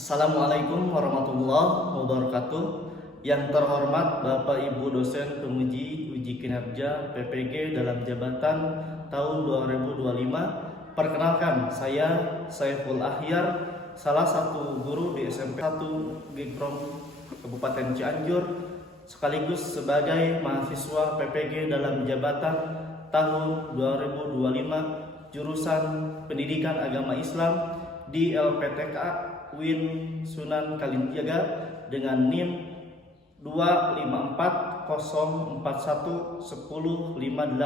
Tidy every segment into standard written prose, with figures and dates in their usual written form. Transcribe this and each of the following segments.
Assalamualaikum warahmatullahi wabarakatuh. Yang terhormat Bapak Ibu dosen penguji uji kinerja PPG dalam jabatan tahun 2025. Perkenalkan, saya Saiful Ahyar, salah satu guru di SMP 1 Gikrong Kabupaten Cianjur, sekaligus sebagai mahasiswa PPG dalam jabatan tahun 2025 jurusan Pendidikan Agama Islam di LPTK Win Sunan Kalijaga dengan NIM 25404110585.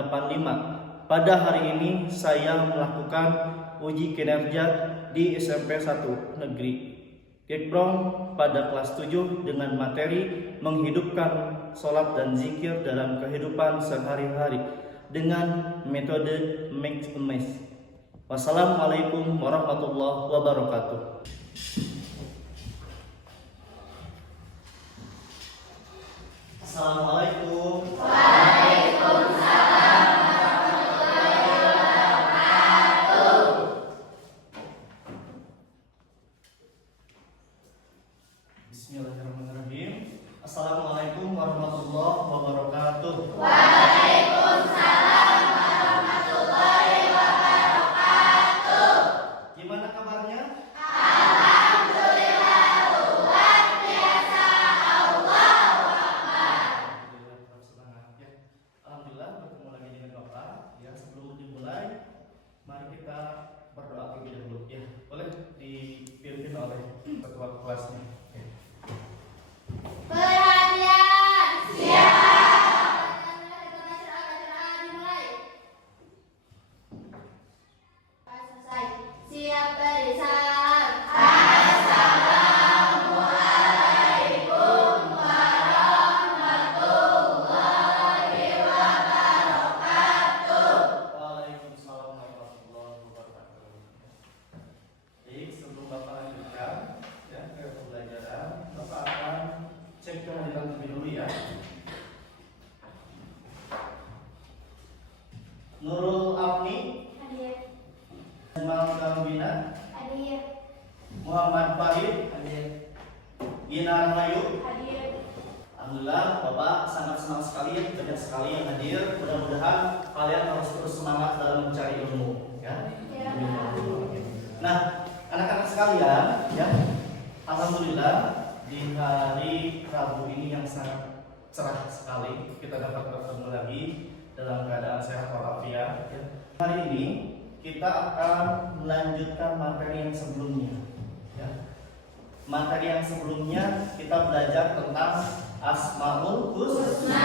Pada hari ini saya melakukan uji kinerja di SMP 1 Negeri Gikrong pada kelas 7 dengan materi menghidupkan sholat dan zikir dalam kehidupan sehari-hari dengan metode Make a Mess. Wassalamualaikum warahmatullahi wabarakatuh. Assalamualaikum. Waalaikumsalam warahmatullahi wabarakatuh. Bismillahirrahmanirrahim. Assalamualaikum warahmatullahi wabarakatuh. Waalaikumsalam warahmatullahi wabarakatuh. Gimana kabarnya? Alhamdulillah luar biasa. Allahu Akbar. Alhamdulillah, tetap semangat ya. Alhamdulillah bertemu lagi dengan Bapak. Ya, sebelum dimulai, mari kita berdoa terlebih dahulu. Ya, boleh dipimpin oleh ketua kelasnya. Ya. Perhatian, siap. Dimulai. Selesai. Siap beri salam. Assalamualaikum warahmatullahi wabarakatuh. Waalaikumsalam warahmatullahi wabarakatuh. Baik, sebelum Bapak lanjutkan ya ke pembelajaran, Bapak akan cek kehadiran terlebih dahulu ya. Nurul Afni, Hadir. Ismail Gambina, Hadir. Muhammad Farid, Gina Rahayu. Hadir. Alhamdulillah, Bapak sangat senang sekali ya, banyak sekali yang hadir. Mudah-mudahan kalian harus terus semangat dalam mencari ilmu ya. Ya. Nah, anak-anak sekalian ya, alhamdulillah di hari Rabu ini yang sangat cerah sekali kita dapat bertemu lagi dalam keadaan sehat walafiat ya. Hari ini kita akan melanjutkan materi yang sebelumnya ya. Materi yang sebelumnya kita belajar tentang Asmaul Husna.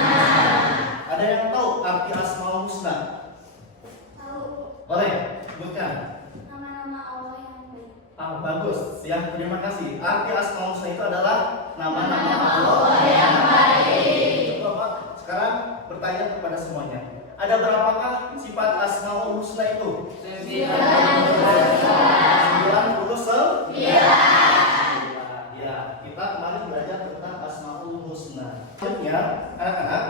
Ada yang tahu arti Asmaul Husna? Tahu Boleh sebutkan. nama-nama Allah yang baik. Bagus, ya, terima kasih. Arti Asmaul Husna itu adalah nama-nama Allah yang baik. Bapak sekarang bertanya kepada semuanya, ada berapakah sifat Asmaul Husna itu? 99. Ya, kita kemarin belajar tentang Asmaul Husna. Selanjutnya, anak-anak,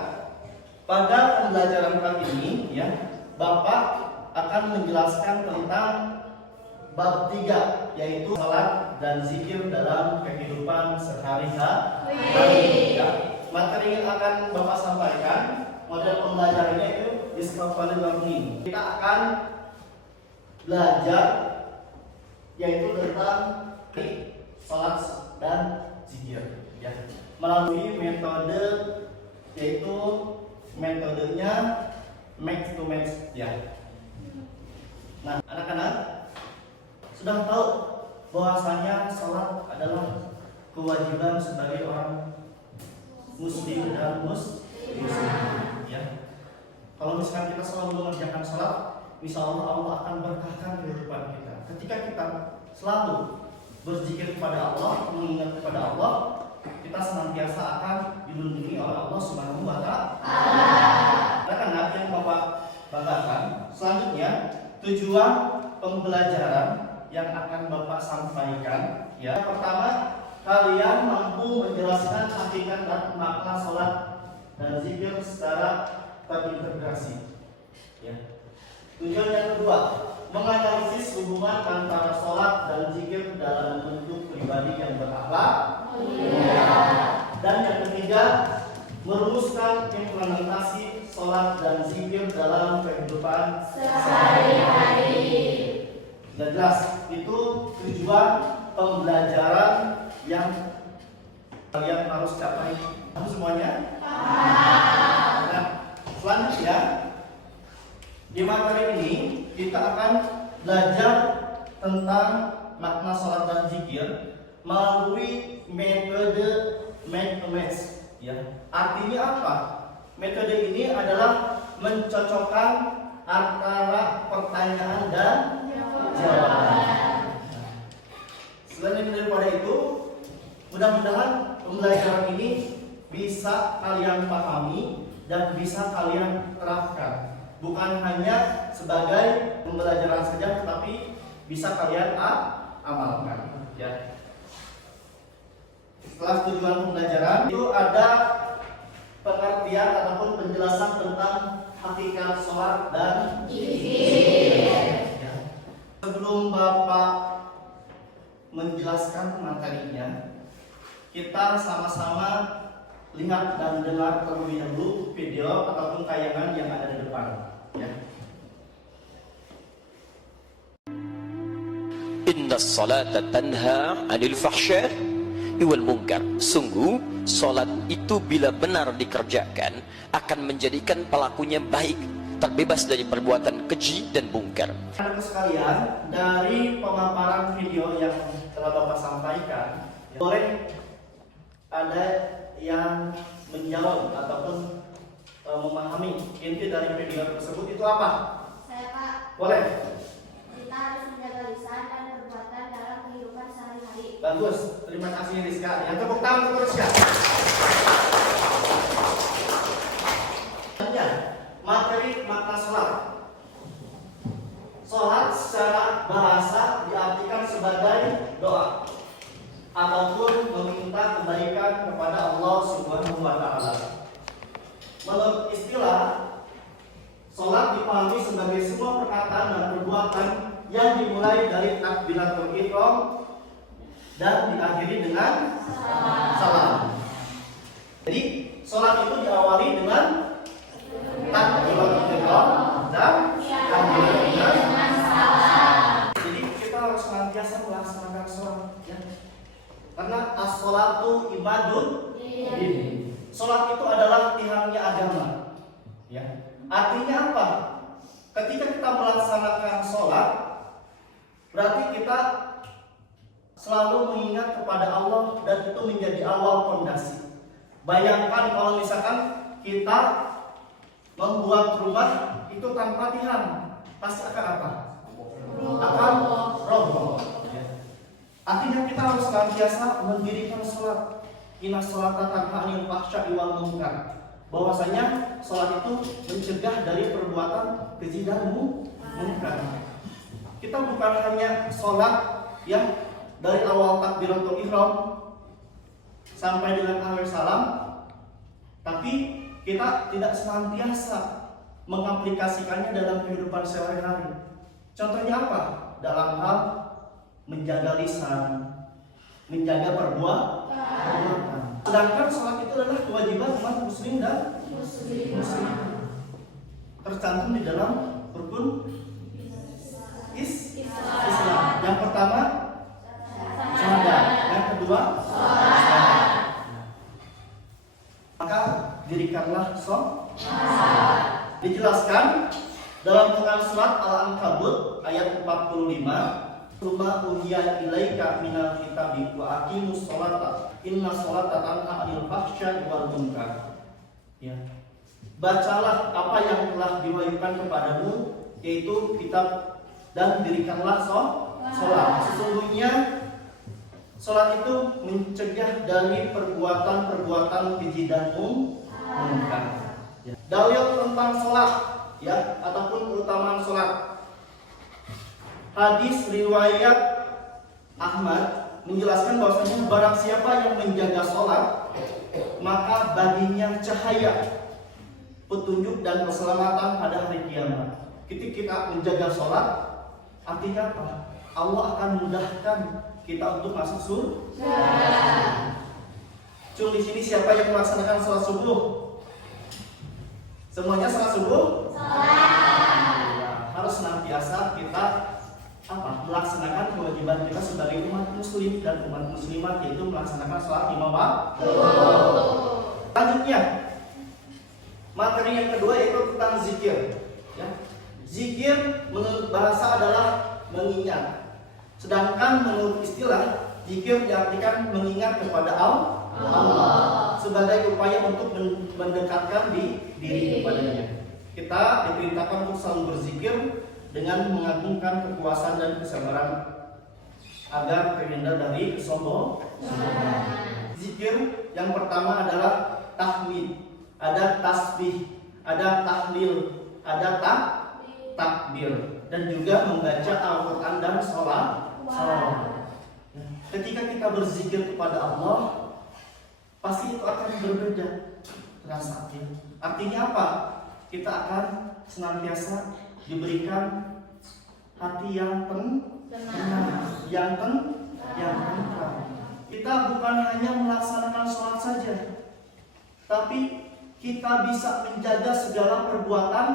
pada pembelajaran kali ini ya, Bapak akan menjelaskan tentang bab 3, yaitu salat dan zikir dalam kehidupan sehari-hari. Ya, materi yang akan Bapak sampaikan, model pembelajarannya itu Istighfarul Learning. Kita akan belajar yaitu tentang salat dan zikir ya, melalui metode yaitu metodenya Make to Match ya. Nah, anak-anak sudah tahu bahwasanya sholat adalah kewajiban sebagai orang muslim dan muslimah ya. Kalau misalkan kita selalu mengerjakan sholat, insya Allah akan berkahkan kehidupan kita. Ketika kita selalu berzikir kepada Allah, mengingat kepada Allah, kita senantiasa akan dilindungi oleh Allah Subhanahu wa Ta'ala. Anak-anak yang Bapak banggakan, selanjutnya tujuan pembelajaran yang akan Bapak sampaikan ya. Pertama, kalian mampu menjelaskan hakikat dan makna sholat dan zikir secara terintegrasi ya. Tujuan yang kedua, menganalisis hubungan antara sholat dan zikir dalam bentuk pribadi yang berakhlak mulia. Dan yang ketiga, merumuskan implementasi sholat dan zikir dalam kehidupan sehari-hari. Sudah jelas, itu tujuan pembelajaran yang kalian harus capai. Kamu semuanya? Nah, selanjutnya di materi ini kita akan belajar tentang makna sholat dan zikir melalui metode make a match. Ya, artinya apa? Metode ini adalah mencocokkan antara pertanyaan dan jawaban. Selain daripada itu, mudah-mudahan pembelajaran ini bisa kalian pahami dan bisa kalian terapkan. Bukan hanya sebagai pembelajaran saja, tetapi bisa kalian amalkan. Ya. Setelah tujuan pembelajaran itu ada pengertian ataupun penjelasan tentang hakikat sholat dan zikir. Ya. Sebelum Bapak menjelaskan materinya, kita sama-sama lihat dan dengar terlebih dahulu video ataupun tayangan yang ada di depan. Ya. Inna salata tanha 'anil fahsya wal munkar. Sungguh salat itu bila benar dikerjakan akan menjadikan pelakunya baik, terbebas dari perbuatan keji dan mungkar. Anak sekalian, dari pemaparan video yang telah Bapak sampaikan, boleh ada yang menjawab ataupun memahami inti dari video tersebut itu apa? Saya Pak. Boleh. Kita harus menjaga lisan dan perbuatan dalam kehidupan sehari-hari. Bagus, terima kasih Rizka. Yang tepuk tangan untuk Rizka. Materi makna sholat. Sholat secara bahasa diartikan sebagai doa ataupun meminta kebaikan kepada Allah Subhanahu wa Ta'ala. Menurut istilah, sholat dipahami sebagai semua perkataan dan perbuatan yang dimulai dari takbiratul ihram dan diakhiri dengan salam. Jadi sholat itu diawali dengan takbiratul ihram dan diakhiri dengan salam. Jadi kita harus senantiasa melaksanakan sholat, ya. Karena as-sholatu ibadun din. Sholat itu adalah tiangnya agama, ya. Artinya apa? Ketika kita melaksanakan sholat, berarti kita selalu mengingat kepada Allah dan itu menjadi awal fondasi. Bayangkan kalau misalkan kita membuat rumah itu tanpa tiang, pasti akan apa? Akan roboh. Artinya kita harus senantiasa mendirikan sholat. Inna sholata tanha 'anil fahsya'i wal munkar. Bahwasanya sholat itu mencegah dari perbuatan keji dan munkar. Kita bukan hanya sholat yang dari awal takbiratul ihram sampai dengan akhir salam, tapi kita tidak senantiasa mengaplikasikannya dalam kehidupan sehari-hari. Contohnya apa? Dalam hal menjaga lisan, menjaga perbuatan. Sedangkan sholat itu adalah kewajiban umat muslim dan muslim. Tercantum di dalam rukun Islam. Yang pertama syahadat, yang kedua sholat. Maka dirikanlah sholat. Dijelaskan dalam Quran surat Al-Ankabut ayat 45. Suma uhiya ilaika minal kitabi wa aqimus sholata inna sholata tanha 'anil fahsya'i wal munkar. Ya. Bacalah apa yang telah diwahyukan kepadamu, yaitu kitab, dan dirikanlah sholat. Sesungguhnya sholat itu mencegah dari perbuatan-perbuatan keji dan munkar. Ya. Dalil tentang sholat, ya, ataupun keutamaan sholat. Hadis riwayat Ahmad menjelaskan bahwasanya barang siapa yang menjaga sholat, maka baginya cahaya, petunjuk dan keselamatan pada hari kiamat. Ketika kita menjaga sholat, artinya apa? Allah akan mudahkan kita untuk masuk surga. Cung di sini siapa yang melaksanakan sholat subuh? Semuanya sholat subuh? Ya, harus senantiasa kita melaksanakan kewajiban kita sebagai umat muslim dan umat muslimat, yaitu melaksanakan sholat lima waktu. Selanjutnya, materi yang kedua yaitu tentang zikir. Ya. Zikir menurut bahasa adalah mengingat, sedangkan menurut istilah zikir diartikan mengingat kepada Allah sebagai upaya untuk mendekatkan diri kepadanya. Kita diperintahkan untuk selalu berzikir dengan mengagungkan kekuasaan dan kesabaran agar terhindar dari kesombongan. Zikir yang pertama adalah tahmid, ada tasbih, ada tahlil, ada takbir, dan juga membaca Al-Quran dan sholat. Ketika kita berzikir kepada Allah, pasti itu akan berbeda rasanya. Artinya apa? Kita akan senantiasa diberikan hati yang tenang, yang tentram. Kita bukan hanya melaksanakan sholat saja, tapi kita bisa menjaga segala perbuatan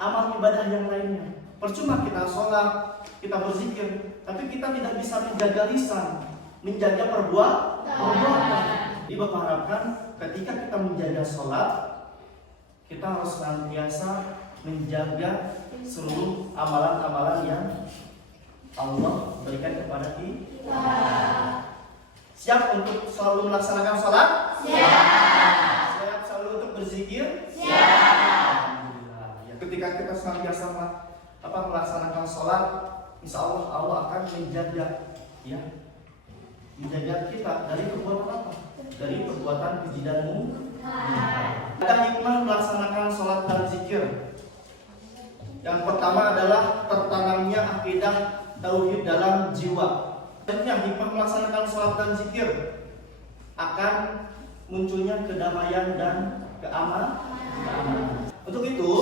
amal ibadah yang lainnya. Percuma kita sholat, kita berzikir, tapi kita tidak bisa menjaga lisan, menjaga perbuatan. Jadi Bapak harapkan ketika kita menjaga sholat, kita harus senantiasa menjaga seluruh amalan-amalan yang Allah berikan kepada kita. Siap untuk selalu melaksanakan sholat? Siap selalu untuk berzikir? Ketika kita senantiasa melaksanakan sholat, insya Allah Allah akan menjaga kita dari perbuatan apa? Dari perbuatan keji dan munkar. Ada hikmah melaksanakan sholat dan zikir. Yang pertama adalah tertanamnya akidah tauhid dalam jiwa. Dan yang hikmah melaksanakan sholat dan zikir akan munculnya kedamaian dan keamanan. Untuk itu,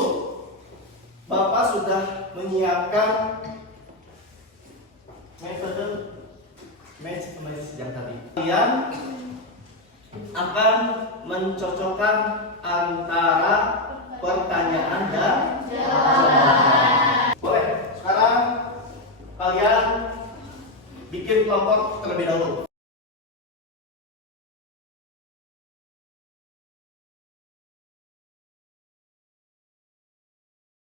Bapak sudah menyiapkan metode match yang tadi. Kalian akan mencocokkan antara pertanyaan dan jawaban. Boleh. Sekarang kalian bikin kelompok terlebih dahulu.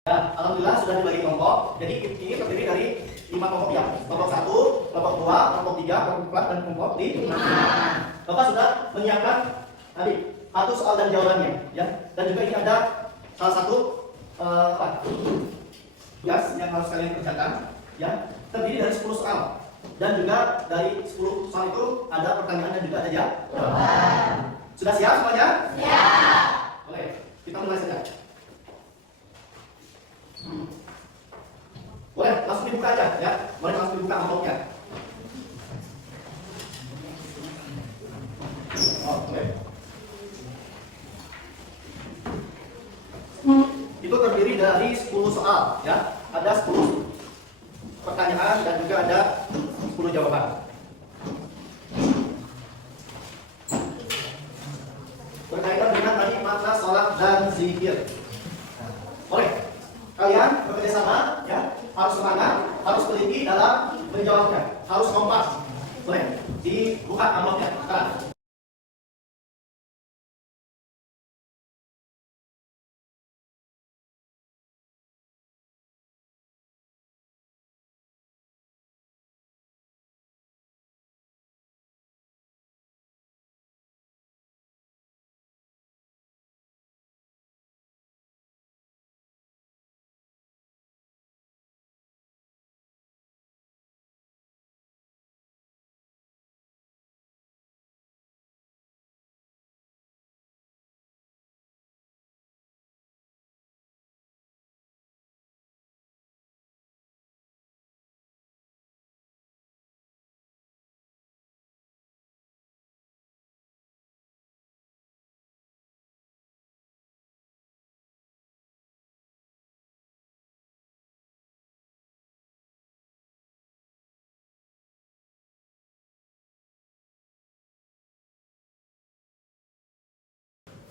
Ya, alhamdulillah sudah dibagi kelompok. Jadi ini terdiri dari 5 kelompok ya. Kelompok 1, kelompok 2, kelompok 3, kelompok 4, dan kelompok 5. Bapak sudah menyiapkan tadi satu soal dan jawabannya, ya. Dan juga ini ada salah satu tugas yang harus kalian kerjakan, ya. Terdiri dari 10 soal. Dan juga dari 10 soal itu ada pertanyaan dan juga ada jawaban. Sudah siap semuanya? Siap. Boleh, kita mulai saja. Boleh, langsung dibuka aja ya. Boleh langsung dibuka amplopnya. Oke. Itu terdiri dari 10 soal ya. Ada 10 pertanyaan dan juga ada 10 jawaban. Berkaitan dengan tadi makna sholat dan zikir. Boleh. Kalian bekerja sama, ya, harus semangat, harus teliti dalam menjawabnya, harus kompas. Boleh, dibuka amplopnya sekarang.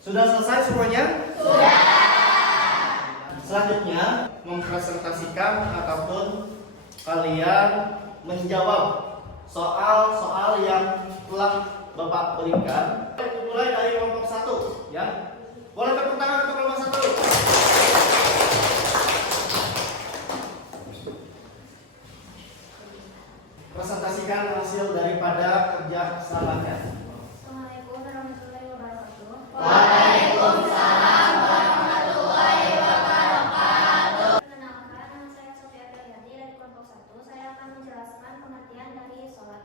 Sudah selesai semuanya? Sudah. Selanjutnya mempresentasikan ataupun kalian menjawab soal-soal yang telah Bapak berikan. Mulai dari kelompok 1, ya. Boleh tepuk tangan untuk kelompok 1. Presentasikan hasil daripada kerja selamatnya. Assalamualaikum warahmatullahi wabarakatuh. Waalaikumsalam warahmatullahi wabarakatuh. Perkenalkan, nama saya Sofia Priyati dari kelompok 1. Saya akan menjelaskan pengertian dari sholat.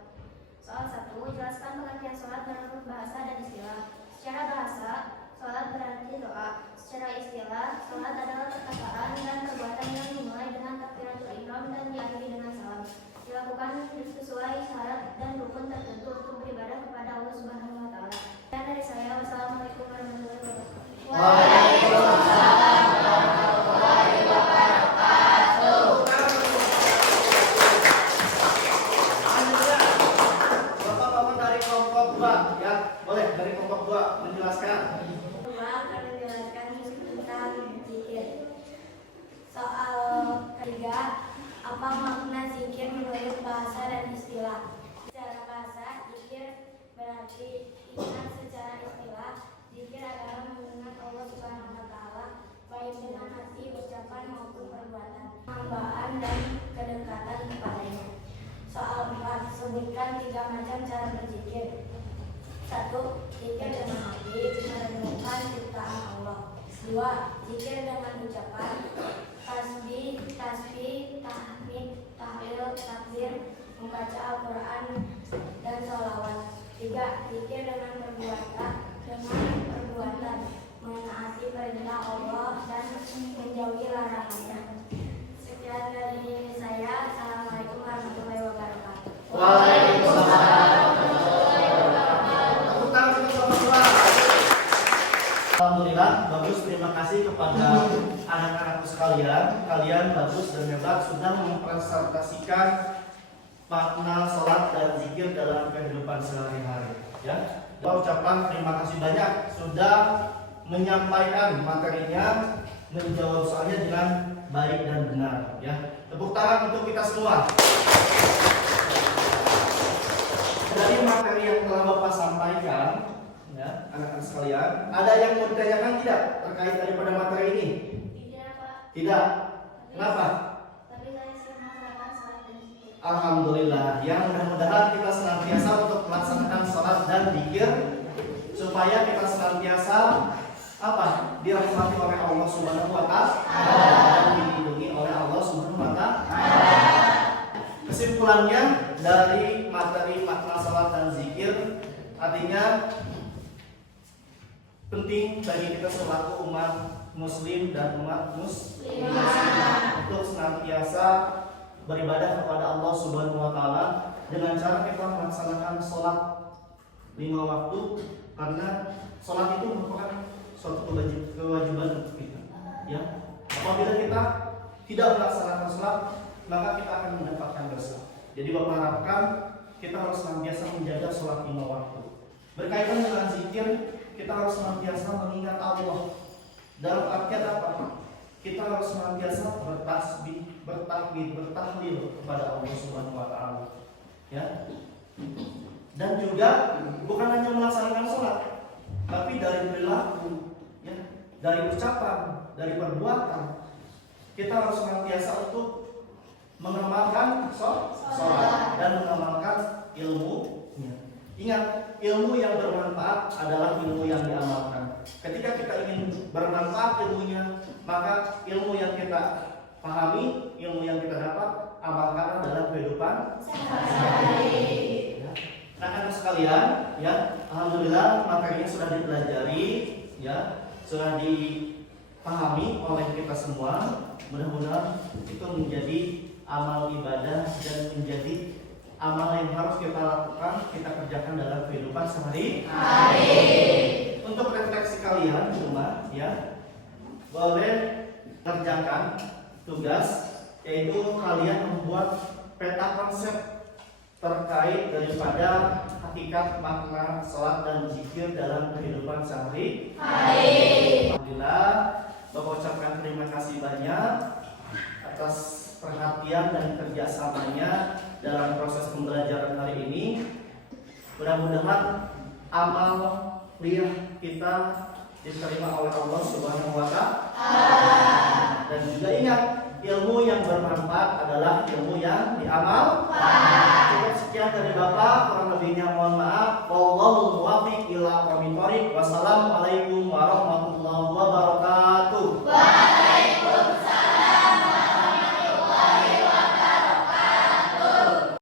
Soal 1, jelaskan pengertian sholat menurut bahasa dan istilah. Secara bahasa, sholat berarti doa. Secara istilah, sholat adalah perkataan dan perbuatan yang dimulai dengan takbiratul ihram dan diakhiri dengan salam. Dilakukan sesuai syarat dan rukun tertentu untuk beribadah kepada Allah Subhanahu wa taala. Dan dari saya, wassalamualaikum warahmatullahi wabarakatuh. Waalaikumsalam warahmatullahi wabarakatuh. Bapak-bapak dari kelompok 2, ya. Boleh dari kelompok 2 menjelaskan. Akan menjelaskan tentang zikir. Soal ketiga, apa makna zikir menurut bahasa dan istilah? Secara bahasa, zikir berarti ingat. Secara istilah, zikir adalah mengingat Allah Subhanahu wa taala baik dengan hati, ucapan maupun perbuatan, hambaan dan kedekatan kepadanya. Soal 4, sebutkan 3 macam cara berzikir. 1. Zikir dengan hati, merenungkan ciptaan Allah. 2. Zikir dengan ucapan, tasbih, tahmid, tahlil, takbir, membaca Al-Quran dan sholawat. 3. Zikir dengan perbuatan, menaati perintah Allah dan menjauhi larangannya. Sekian dari saya. Assalamualaikum warahmatullahi wabarakatuh. Waalaikumsalam. Tepuk tangan untuk kelompok 2. Alhamdulillah, bagus. Terima kasih kepada anak-anakku sekalian. Kalian bagus dan hebat sudah mempresentasikan makna sholat dan zikir dalam kehidupan sehari-hari. Ya, ucapan terima kasih banyak sudah menyampaikan materinya, menjawab soalnya dengan baik dan benar. Ya, tepuk tangan untuk kita semua. Dari materi yang telah Bapak sampaikan, ya, anak-anak sekalian, ada yang mau ditanyakan tidak terkait daripada materi ini? Tidak, Pak. Tidak. Kenapa? Tapi saya sering melaksanakan sholat dan zikir. Alhamdulillah. Ya, mudah-mudahan kita senantiasa untuk melaksanakan sholat dan zikir supaya kita senantiasa apa? Dirahmati oleh Allah Subhanahu wa taala dan dilindungi oleh Allah Subhanahu wa taala. Kesimpulannya dari materi makna sholat dan zikir, artinya penting bagi kita selaku umat muslim dan umat muslimah untuk senantiasa beribadah kepada Allah Subhanahu wa taala dengan cara kita melaksanakan sholat 5 waktu, karena sholat itu merupakan suatu kewajiban untuk kita. Ya, apabila kita tidak melaksanakan sholat, maka kita akan mendapatkan dosa. Jadi Bapak harapkan kita harus senantiasa menjaga sholat 5 waktu. Berkaitan dengan zikir, kita harus senantiasa mengingat Allah. Dalam artian apa? Kita harus senantiasa bertasbih, bertakbir, bertahlil kepada Allah Subhanahu wa taala. Ya. Dan juga bukan hanya melaksanakan sholat, tapi dari perilaku, ya, dari ucapan, dari perbuatan, kita harus senantiasa untuk mengamalkan sholat dan mengamalkan ilmunya. Ingat, ilmu yang bermanfaat adalah ilmu yang diamalkan. Ketika kita ingin bermanfaat ilmunya, maka ilmu yang kita pahami, ilmu yang kita dapat, amalkan dalam kehidupan sehari-hari. Anak-anak sekalian, ya, alhamdulillah materinya sudah dipelajari, ya, sudah dipahami oleh kita semua. Mudah-mudahan itu menjadi amal ibadah dan menjadi amal yang harus kita lakukan, kita kerjakan dalam kehidupan sehari-hari. Untuk refleksi kalian di rumah, ya, boleh kerjakan tugas, yaitu kalian membuat peta konsep terkait daripada hakikat makna sholat dan zikir dalam kehidupan sehari-hari. Alhamdulillah, Bapak ucapkan terima kasih banyak atas perhatian dan kerjasamanya dalam proses pembelajaran hari ini. Mudah-mudahan amal kuliah kita diterima oleh Allah Subhanahu wa Ta'ala. Dan juga ingat, ilmu yang bermanfaat adalah ilmu yang diamalkan. Cukup sekian dari Bapak, kurang lebihnya mohon maaf. Wallahul muwaffiq ila aqwamit thoriq. Wassalamualaikum warahmatullahi wabarakatuh.